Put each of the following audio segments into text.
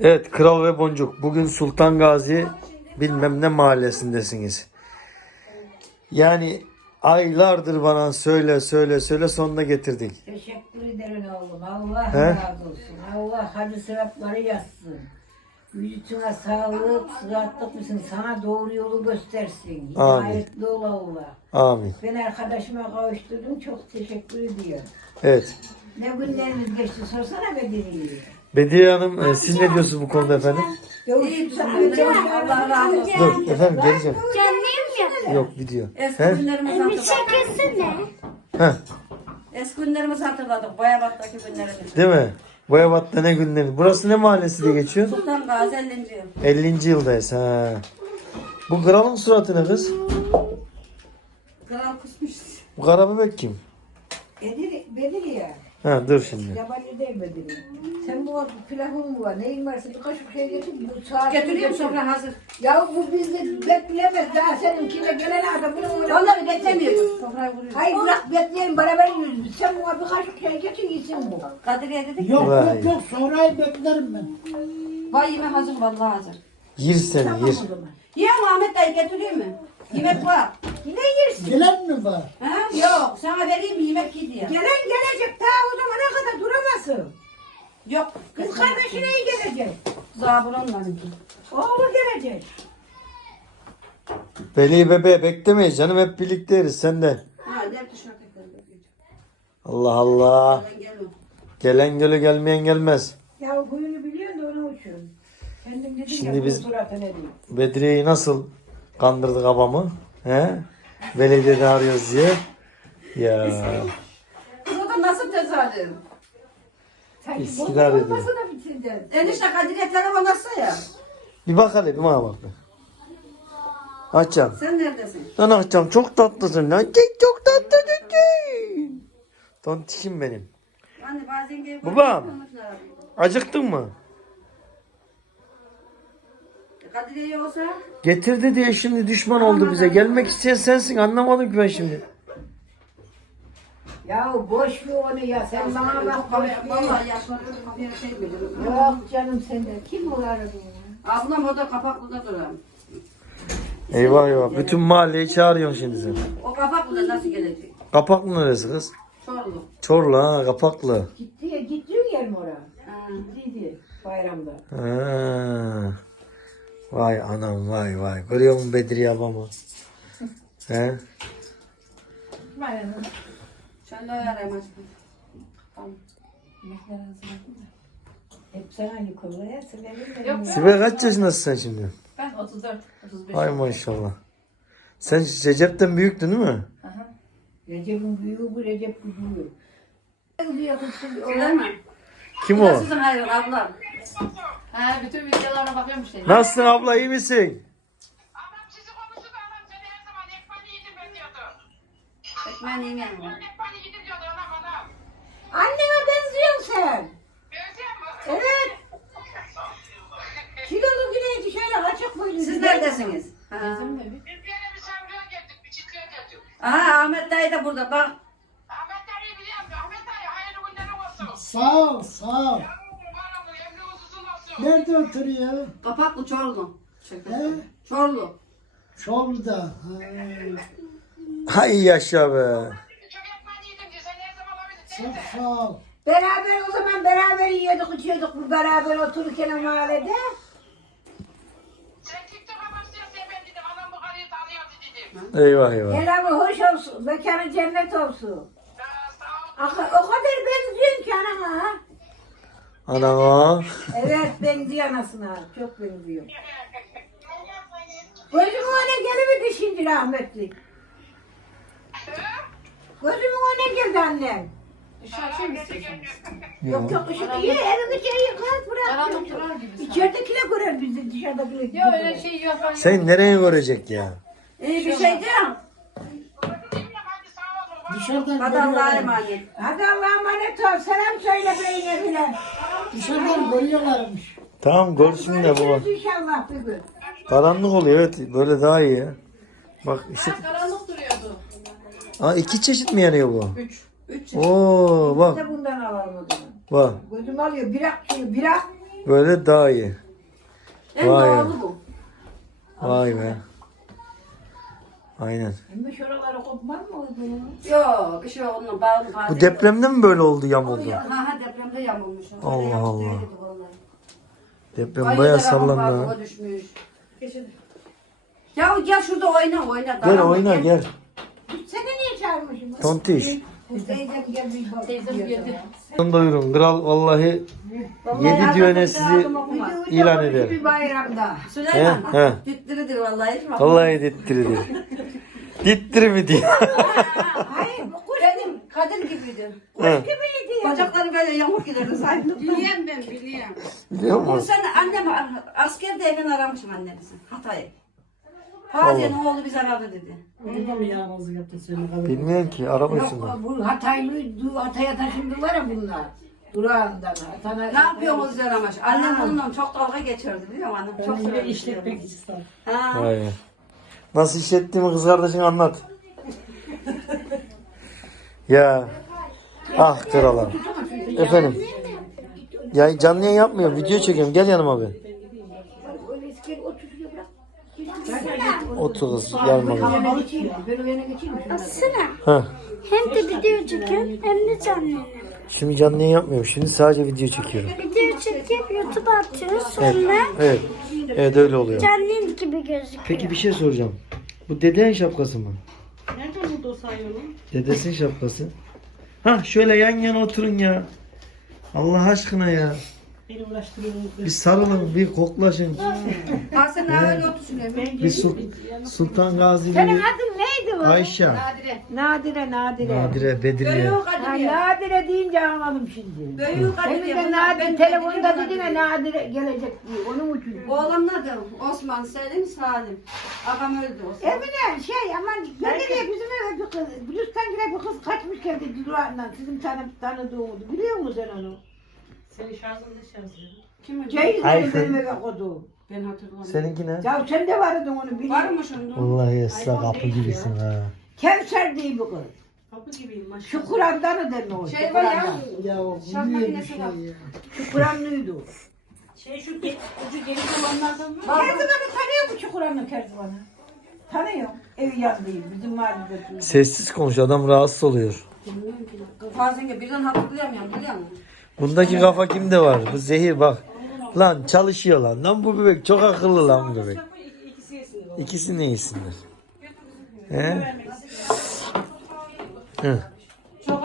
Evet Kral ve Boncuk bugün Sultan Gazi bilmem ne mahallesindesiniz. Yani aylardır bana söyle söyle söyle sonuna getirdik. Teşekkür ederim oğlum. Allah He? razı olsun. Allah hacı sevapları yazsın. Vücuduna sağlık, sıhhatlik misin? Sana doğru yolu göstersin. Hidayetli ol Allah. Amin. Ben arkadaşıma kavuşturdum. Çok teşekkür ediyorum. Evet. Ne günlerimiz geçti. Sorsana Bedri'yi. Bediye Hanım e, siz ne diyorsunuz bu konuda efendim? Yok, Allah razı olsun. Dur efendim geleceğim. Canlıyım ya. Yok video. Eski He? günlerimizi Bir hatırladık. çekilsene. Heh, Eski günlerimizi hatırladık. Boyabat'taki günlerimizi. değil mi? Boyabat'ta ne günler? Burası ne mahallesi diye geçiyor? Sultan Gazi 50. yıl. 50. yıldayız ha. Bu kralın suratı ne kız? Kral kusmuş. Bu kara bebek kim? Bedri, Bedri ya. Ha dur şimdi. Yabancı değil Bedri. Sen bu pilavın mı var? Neyin varsa bir kaşık şey getir. Bu saati Getiriyorum getir. sofra hazır. Ya bu bizi beklemez. Daha seninkine gelen adam bunu öyle. Onları getirmiyoruz. Sofrayı vuruyoruz. Hayır bırak bekleyelim beraber yiyoruz. biz. Sen buna bir kaşık şey getir yesin bu. Kadriye dedik. Yok Vay. yok yok sonrayı beklerim ben. Vay yemek hazır vallahi hazır. Yir sen Tamam yir. mu Ahmet dayı getiriyor mu? Yemek var. Yine yersin. Gelen mi var? Ha? Yok sana vereyim mi yemek ye diye. Gelen gelecek. Daha o zamana kadar duramazsın. Yok. Kız kardeşine iyi gelecek. Zaburonlarınki. Oğlu gelecek. Veli bebe beklemeyiz canım hep birlikte yeriz sen de. Ha. Allah Allah. Ben. Gelen gölü gelmeyen gelmez. Ya huyunu biliyorsun da onu uçuyorsun. Kendim dedim Şimdi ya biz- bu suratı ne diyeyim. Bedriye'yi nasıl kandırdık babamı? He? Belediyede arıyoruz diye. Ya. Kız o da nasıl tesadüf? Sanki İstirar bozuk olmasa da bitirdin. Enişte Kadriye telefon açsa ya. Bir bak hele bir bana bak. bir. Açacağım. Sen neredesin? Lan açacağım çok tatlısın lan. Çok, çok tatlısın. Tontişim benim. Anne bazen gelip Babam. Acıktın mı? Kadriye olsa Getirdi diye şimdi düşman oldu bize. Gelmek isteyen sensin anlamadım ki ben şimdi. Ya boş ver onu ya. Sen bana bak boş ver. Vallahi yaşlanıyor kapıya şey veriyorum. Yok canım sende. Kim bu aradı ya? Ablam orada kapaklıda duruyor. Eyvah eyvah. Bütün mahalleyi çağırıyorsun şimdi sen. O kapaklıda nasıl gelecek? Kapaklı neresi kız? Çorlu. Çorlu ha kapaklı. Gitti ya. Gittiğin yer mi oraya? Gittiydi bayramda. Ha. Vay anam vay vay. Görüyor musun Bedriye abamı? He? Şöyle aşkım. Tamam. Hep sana yıkıldı ya. Severim Yok. Sibel kaç yaşındasın sen şimdi? Ben 34, 35. Ay maşallah. Sen Recep'ten büyüktün değil mi? Recep'in büyüğü bu, Recep bu büyüğü. Öyle mi? Kim da o? hayvan ablam. Ha, bütün videolarına bakıyorum şey. Nasılsın abla iyi misin? Adam sizi konuştu da anam seni her zaman ekmeğini yedim ben diyordu. Anam anam. Anneme benziyorsun sen. Benziyor mu? Evet. Kilolu güneşi şöyle açık boylu. Siz neredesiniz? Ha. Biz bir yere misafirliğe geldik, bir çıkıya geldik. Aha Ahmet dayı da burada bak. Ahmet dayı biliyorum. Ahmet dayı hayırlı günleri olsun. Sağ ol sağ ol. Nerede oturuyor? Kapaklı Çorlu. He? Çorlu. Çorlu'da. Ha. Hay yaşa be. Çok sağ ol. Beraber o zaman beraber yiyorduk içiyorduk bu beraber otururken mahallede. Eyvah eyvah. Helal hoş olsun. Mekanı cennet olsun. Ha, sağ ol. O, kadar benziyorsun ki anama. ha. Ana. Evet benziyor anasına. Çok benziyor. Gözümün önüne geliverdi şimdi rahmetli. Gözümün önüne geldi annem. Açayım mı istiyorsanız? Yok yok ışık iyi evin içi iyi kız bırak. Karanlık durar gibi görer bizi dışarıdakiler. Yok öyle şey yok. Sen nereye görecek ya? İyi bir şey değil mi? Hadi sağ ol. Dışarıdan Hadi Allah'a görüyorlar. emanet. Hadi Allah'a emanet ol. Selam söyle beyine bile. Dışarıdan görüyorlarmış. Tamam görsün de baba. Görüşürüz inşallah bir gün. Karanlık oluyor evet böyle daha iyi ya. Bak ışık. Ha, karanlık duruyordu. Aa iki çeşit mi yanıyor bu? Üç. Üç. Oo Biz bak de bundan alalım o zaman. bak. Gözüm alıyor. Bırak şunu bırak. Böyle daha iyi. En Vay doğalı bu. Vay be. Aynen. Hem şuraları kopmaz mı oldu? Yok bir şey onunla bağlı. Bu depremde mi böyle oldu yamuldu? Ha ha depremde yamulmuş. Allah Allah. Deprem bayağı sallandı düşmüş. Ya gel şurada oyna oyna. Gel oyna gel. Çağırmışım? Tontiş. Teyzem. Bunu doyurun. Kral vallahi yedi düğüne sizi ilan eder. Bir bayramda. He? Süleyman. He. Dittiridir vallahi. Vallahi dittiridir. Dittir mi diye. Hayır bu kuş benim kadın gibiydi. He. Bacakları böyle yamuk giderdi sahip. Biliyorum ben biliyorum. Biliyor Bu musun? sene annem askerdeyken aramışım annemizi. Hatay'ı. Faziye'nin oğlu bizi aradı dedi. Orada mı yalnızlık yaptı seni? Bilmiyorum ki aramışsınlar. Yok bu Hataylı, Hatay'a taşındılar ya bunlar. Durağından. Sana, Ne yapıyorsunuz aramış. Annem onunla çok dalga geçiyordu biliyor musun? Annem çok Ben yine severdi. işletmekçisi. Ha. Vay. Nasıl işlettiğimi kız kardeşin anlat. ya. Ah kralım. Efendim. Ya canlı yayın yapmıyorum. Video çekiyorum. Gel yanıma bir. Otur kız. Gelme kız. Ben geçeyim. Ben o yana geçeyim mi? şunları? Ha. Hem de video çekiyorum hem de canlı yayın. Şimdi canlı yayın yapmıyorum. Şimdi sadece video çekiyorum. Video çekip YouTube'a atıyoruz sonra Evet. Evet öyle oluyor. canlı yayın gibi gözüküyor. Peki bir şey soracağım. Bu dedenin şapkası mı? Nereden buldu o sayıyorum? Dedesin şapkası. Ha şöyle yan yana oturun ya. Allah aşkına ya. Beni uğraştırıyorsunuz. Bir sarılın, bir koklaşın. Ha sen ne öyle otur Süleyman. Bir Sul- Sultan Gazi'li Senin adın neydi bu? Ayşe. Nadire. Nadire, Nadire. Nadire, Bedriye. Büyük Ha, Kadir ya. Nadire deyince anladım şimdi. Büyük Kadir Demin ya. de Bunlar- Nadire ben- telefonda dedin ya Nadire gelecek diye. Onun için. Oğlum adı Osman Selim Salim. Ağam öldü Osman. Emine şey aman Nadire bizim eve bir kız. Gülistan gibi bir kız kaçmış geldi durağından. Sizin tanı, tanıdığınız. Biliyor musun sen onu? Senin şarjın ne şarjı? Kim öldü? Ceyiz Ayşe. benim eve koydu. Ben hatırlamıyorum. Seninki ne? Ya sen de vardın onu biliyor Var musun? mı şunun? Vallahi Esra kapı gibisin ha. Kevser değil bu kız. Kapı gibiyim maşallah. Şu Kur'an'dan der mi o? Şey var ya. Ya Şarj bu niye bir makinesi şey var. ya? Şu Kur'anlıydı. Şey şu ge- ucu geniş olanlardan mı? Kerzivan'ı tanıyor mu şu Kur'an'ın Kerzivan'ı? Tanıyor. Evi yanlıyım. Bizim mahallede. Sessiz konuş adam rahatsız oluyor. Fazla birden hatırlayamıyorum biliyor musun? Bundaki kafa kimde var? Bu zehir bak. Lan çalışıyor lan. Lan bu bebek çok akıllı lan bu bebek. İkisi ne iyisinler? He? Hı.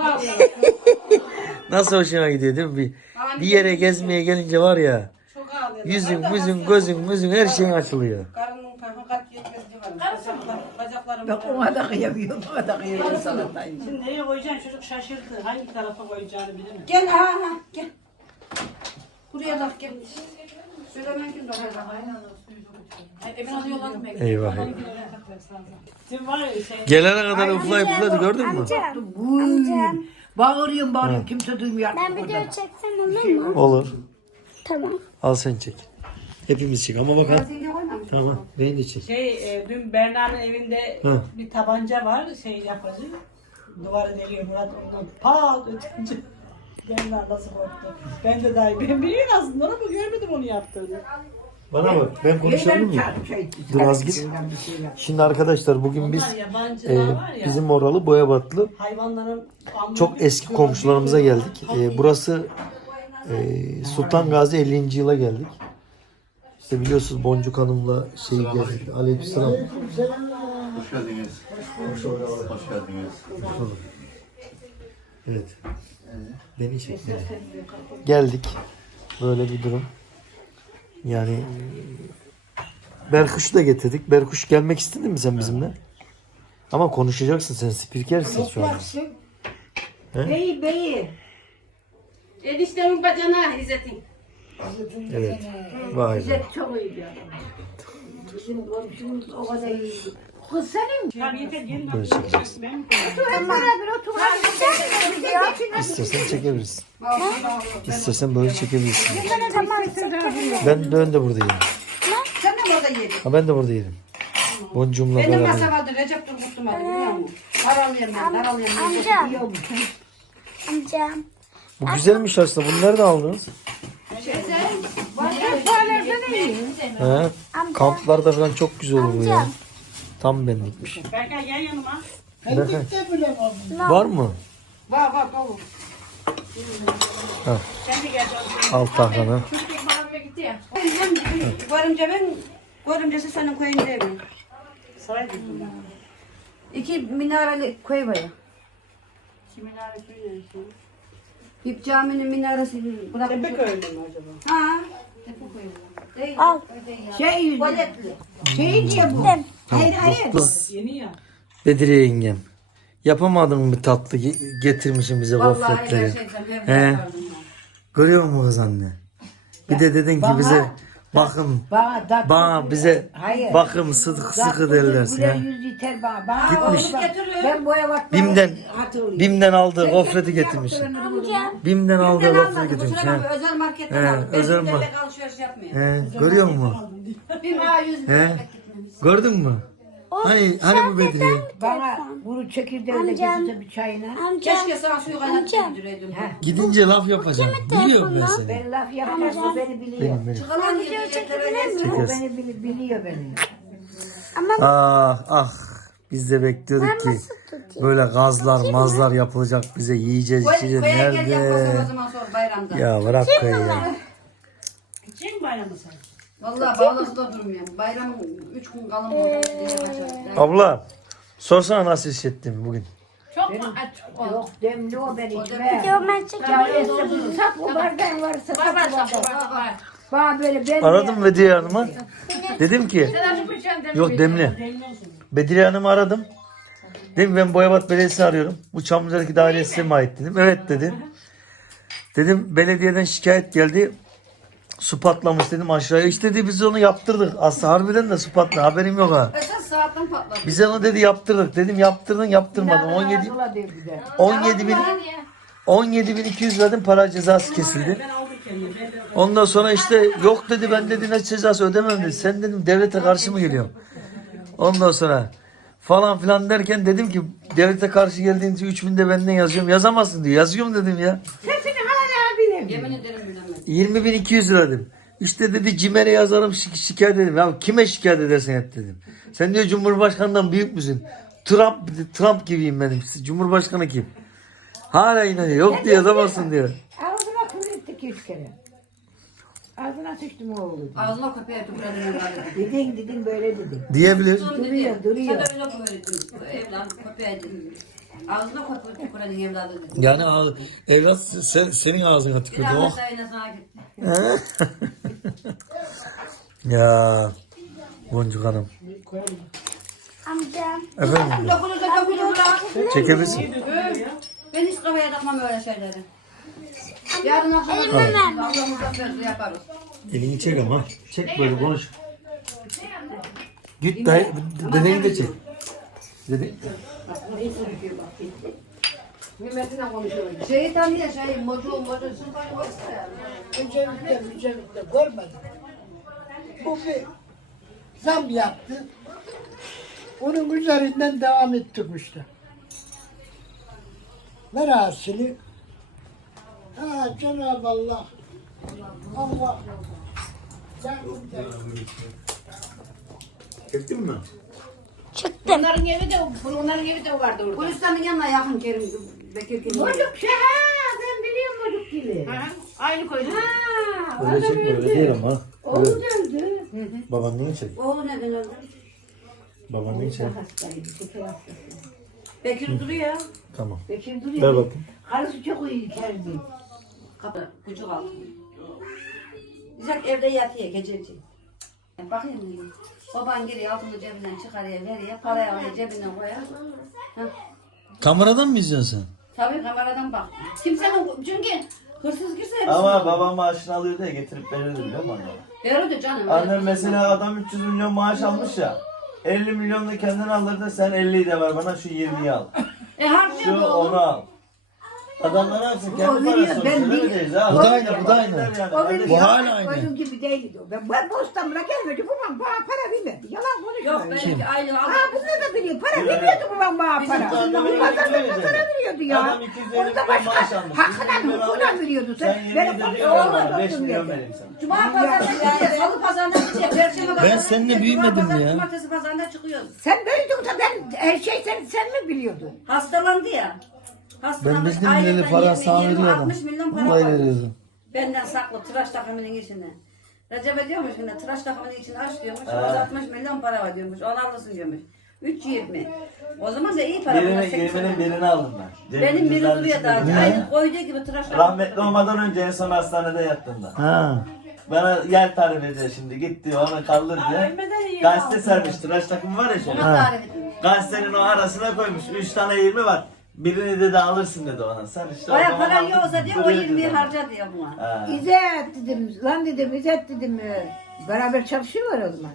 Nasıl hoşuna gidiyor değil mi? Bir, bir yere gezmeye gelince var ya. Yüzün, müzün, gözün, müzün her şeyin açılıyor. Karının fakat yetmez diye var. Bacaklar, bacaklarım. Bak ona da kıyamıyorum. Ona da kıyamıyorum salatayı. Şimdi nereye koyacaksın çocuk şaşırdı. Hangi tarafa koyacağını bilemez. Gel ha ha gel. Buraya da gel. Süleyman kim de Emin Ali yolladım ben. Eyvah eyvah. Sen var ya şey. Gelene kadar uflayıp ufladı gördün mü? Amcam Uy, Bağırıyorum bağırıyorum. Kimse duymuyor ben video çeksem olur mu? Olur. Tamam. Al sen çek. Hepimiz çek ama bakalım. Tamam. Beni de çek. Şey e, dün Berna'nın evinde Hı. bir tabanca var şey yapıcı. Duvarı deliyor Murat ondan pat ötünce. Berna nasıl korktu. Ben de dahi ben biliyorum aslında ama görmedim onu yaptığını. Bana bak. Ben konuşalım mı? Dur az git. Şimdi arkadaşlar bugün biz e, var ya. bizim oralı Boyabatlı hayvanların çok eski komşularımıza geldik. E, burası e, Sultan Gazi 50. yıla geldik. İşte biliyorsunuz Boncuk Hanım'la şey geldik. Aleykümselam. Hoş geldiniz. Hoş geldiniz. Evet. Beni çekti. Geldik. Böyle bir durum. Yani Berkuş'u da getirdik. Berkuş gelmek istedin mi sen bizimle? Ama konuşacaksın sen spikersin şu an. Beyi beyi. Eniştemin bacana İzzet'in. Evet. Vay be. İzzet çok iyi bir adam. Bizim komşumuz o kadar iyi. Kız senin mi? Böyle çekeceksin. Hep beraber otur. İstersen çekebilirsin. İstersen böyle çekebilirsin. Ben, ben de buradayım. Sen de mi orada yedin? Ha ben de buradayım. Boncuğumla Benim beraber. masa vardı Recep dur biliyor musun? Aralıyorum ben, ben. Amcam. Amcam. Bu güzelmiş aslında. Bunu nereden aldınız? He? Kamplarda falan çok güzel olur bu ya. Tam benlikmiş. Berkay gel yanıma. Berkay, Var mı? Var var dolu. Sen de gel. Al tahranı. Çocuk gitti ya. Görümce ben, görümcesi senin köyün değil mi? Saray. İki minareli köy var ya. Kimin arası ne? Bir caminin minaresi bırakmış. Tepe köylü mü acaba? Ha. Tepe köyü. Değil. Al. öyle değil ya. Şey yüzü. Baletli. Şey diye bu. Hayır hayır. Yeni ya. Bedriye yengem. Yapamadın mı tatlı ge- getirmişsin bize Vallahi gofretleri. gerçekten ben He. Görüyor musun kız anne? Bir de dedin ki Bana- bize bakım Bana da bana bize Hayır. bakım sıkı sıkı derlersin Güler ha. yüz yeter bana. Bana Gitmiş. bak. Ben boya bak. Bim'den. Bim'den aldığı gofreti getirmiş. Amca. Bim'den aldığı gofreti getirmiş. He. özel marketten He, aldım. Ben özel özel alışveriş yapmıyorum. He, görüyor musun? Bir He. lira gitmemiz. Gördün mü? Hani, hani bu Bedriye? Bana bunu çekirdeğine Amcam. getirse bir çayına. Amcam. Keşke sana suyu kaynatıp Amcam. Gidince laf yapacağım. Kimin Biliyorum ben telefonu? seni. Ben laf yapmaz beni biliyor. Benim benim. Çıkaran yiyeceklere beni bili- biliyor beni. Ama Ah ah. Biz de bekliyorduk ki böyle gazlar mazlar yapılacak bize yiyeceğiz içeceğiz. Koya gel yapmasın o Nerede? zaman sor bayramda. Ya bırak koyu ya. İçecek mi bayramı sen? Vallahi bağlası da durmuyor. Bayramın 3 gün kalın burada Abla sorsana nasıl hissettin bugün? Çok mu açık oldu? Yok demli o ben içmem. Yok ben çekemiyorum. bulursak o bardan varsa Var var sapı var, var var. Bana böyle ben Aradım Bediye Hanım'ı. Dedim ki Sen açık içen demli. yok demli. Bedriye Hanım'ı aradım. Dedim ben Boyabat Belediyesi'ni arıyorum. Bu Çamlıca'daki daire size mi ait dedim. Evet dedi. Dedim belediyeden şikayet geldi. Su patlamış dedim aşağıya. İşte dedi biz onu yaptırdık. Aslında harbiden de su patladı. Haberim yok ha. Esas saatten patladı. Biz onu dedi yaptırdık. Dedim yaptırdın yaptırmadın. 17 Hazırla diyor bir de. 17 bin 17 bin 200 verdim para cezası kesildi. Ondan sonra işte yok dedi ben dedi ne cezası ödemem dedi. Sen dedim devlete karşı mı geliyorsun? Ondan sonra falan filan derken dedim ki devlete karşı geldiğince 3000 de benden yazıyorum. Yazamazsın diyor. Yazıyorum dedim ya. Yemin ederim bilemem. 20 bin 200 lira dedim. İşte dedi CİMER'e yazarım şi- şikayet ederim. Ya kime şikayet edersen et dedim. Sen diyor Cumhurbaşkanından büyük müsün? Trump Trump gibiyim benim. Cumhurbaşkanı kim? Hala inanıyor. Yok diyor yazamazsın diyor. Ağzına kuru ettik üç kere. Ağzına sıçtım oğlu. Ağzına köpeğe tükürdüm. Dedin dedin böyle dedin. Diyebilir. Duruyor duruyor. Sen de öyle koyuyordun. Evladım köpeğe dedim. Ağzına tükürdün evladım dedim. Yani ağ- evlat sen, senin ağzına tükürdü. Bir anda sayına sana gitti. ya Boncuk Hanım. Amca. Efendim Dokunursa dokunur bırak. çekebilirsin. Ben hiç kafaya takmam öyle şeyleri. Yarın akşam ablamızla sözlü yaparız. Elini çek ama. Çek böyle konuş. Git dayı, dedeni de çek. Dede, Mehmet'ine konuşuyor. Şeyi tanıyor şey, mocu, mocu, sınıfı varsa ya. Mücevit'te mücevit'te görmedim. Bu bir zam yaptı. Onun üzerinden devam ettik işte. Velhasili ha Cenab-ı Allah Allah yardım Çektin mi? Çıktım. Onların evi de onların evi de vardı orada. Polislerin yanına yakın Kerim Bekir Kerim. Çocuk şey ha ben biliyorum çocuk gibi. Aynı koydu. Ha Öyle çekme öyle değil ama. oğlu Öyle. döndü. Babaanneni çek. Oğlu neden öldü? Babaanneni çek. Hastaydı şeker hastası. Bekir duruyor. Tamam. Bekir Ver duruyor. bakayım. Karısı çok iyi kendi. Kapı, kucuk altı. Güzel evde yatıyor gececi. Bakayım dedim. Baban giriyor altını cebinden çıkarıyor veriyor. Parayı alıyor cebinden koyar. Heh. Kameradan mı izliyorsun sen? Tabii kameradan bak. Kimsenin çünkü hırsız girse Ama babam maaşını alıyordu ya getirip verirdi biliyor musun anneme? Verirdi canım. Annem mesela adam 300 milyon maaş almış ya. 50 milyon da kendin alır da sen 50'yi de ver bana şu 20'yi al. E harcıyor Şu oğlum. onu al. Adamlar? O Kendi parası ben olsun. bil- Öyle değil ha. Bu da aynı, bu da aynı. O benim Bu hala aynı. Onun gibi değildi o. Ben, ben bu İstanbul'a gelmedi. Babam bana para vermedi. Yalan konuşuyor. Yok benimki aylık Ha bunlar da biliyor. Para Evet. vermiyordu babam bana para. pazara dedi. veriyordu ya. Adam 250 Onu da başka maaş almış. hakkından 200 milyon hukukuna veriyordu. Sen benim ediyorum papağanımı var. 5 tuttun milyon dedi. vereyim sana. Cuma pazarına gideceğiz, salı pazarına gideceğiz, perşembe pazarına Ben seninle büyümedim ya. Cumartesi pazarına çıkıyoruz. Sen böyleydin de ben her şey sen, sen mi biliyordun? Hastalandı ya. Ben aylıktan bileli para 20, sağ 20, veriyordum. 60 milyon para Vallahi var. veriyordum. Benden saklı tıraş takımının içine. Recep diyormuş ki tıraş takımının içine aç diyormuş. Ha. 160 milyon para var diyormuş. Onu alırsın diyormuş. 3.20. O zaman da iyi para. Birini, 80 yirminin birini aldım ben. Benim duruyor daha. düşünüyorum. Aynı koyduğu gibi tıraş takımı. Rahmetli olmadan önce en son hastanede yattığında. Ha. Bana yer tarif ediyor şimdi. Git diyor ona kaldır diyor. Gazete sermiş. Tıraş takımı var ya şöyle. Gazetenin o arasına koymuş. Üç tane 20 var. Birini dedi alırsın dedi ona. Sen işte o Baya zaman para aldın, yoksa diyor o duruyor 20'yi dedi. harca diyor buna. Ha. İzzet dedim, lan dedim, İzzet dedim, e, beraber çalışıyorlar o zaman.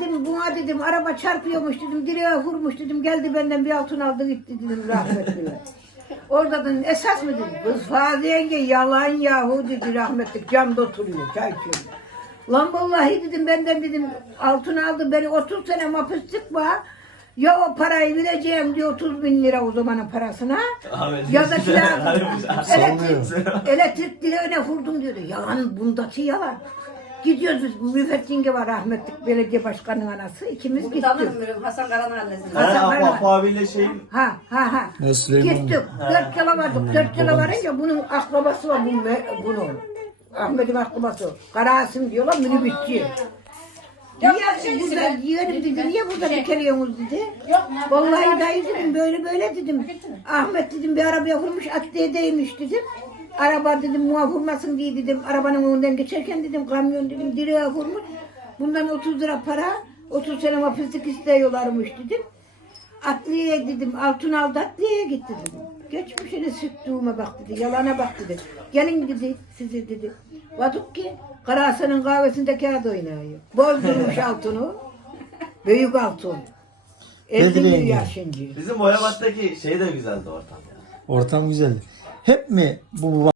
Dedim buna dedim araba çarpıyormuş dedim, direğe vurmuş dedim, geldi benden bir altın aldı gitti dedim rahmetli. Orada dedim esas mı dedim, kız Fazi yenge yalan yahu dedi rahmetli, camda oturuyor, çay içiyor. Lan vallahi dedim benden dedim altın aldı beni 30 sene mapus sıkma. Ya o parayı vereceğim diyor 30 bin lira o zamanın parasına. Ahmet, Ya da kira, elektrik, elektrik direğine vurdum diyordu. Yalan bundaki yalan. Gidiyoruz biz müfettinge var rahmetlik belediye başkanının anası. ikimiz gittik. tanırım Hasan Karan'ın annesini. Ha, Hasan Karan. Abiyle şeyim. Ha ha ha. Ya Süleyman. Gittik. Dört yıla vardık. Dört yıla varınca bunun akrabası var bunun. bunun. Ahmet'in akrabası. Karasim diyorlar minibüsçü. Niye burada yeğenim dedi, niye burada dikeliyorsunuz dedi. Vallahi dayı dedim böyle böyle dedim. Ahmet dedim bir arabaya vurmuş atlıya değmiş dedim. Araba dedim muaf vurmasın diye dedim. Arabanın önünden geçerken dedim kamyon dedim direğe vurmuş. Bundan 30 lira para 30 sene hapislik istiyorlarmış dedim. Atlıya dedim altın aldı atlıya gitti dedim. Geçmişine süttüğüme bak dedi. Yalana bak dedi. Gelin dedi sizi dedi. Vadık ki Karahasan'ın kahvesinde kağıt oynuyor. Bozdurmuş altını. Büyük altın. 50 Bedri yenge. milyar şimdi. Bizim Boyabat'taki şey de güzeldi ortam ya. Ortam güzeldi. Hep mi bu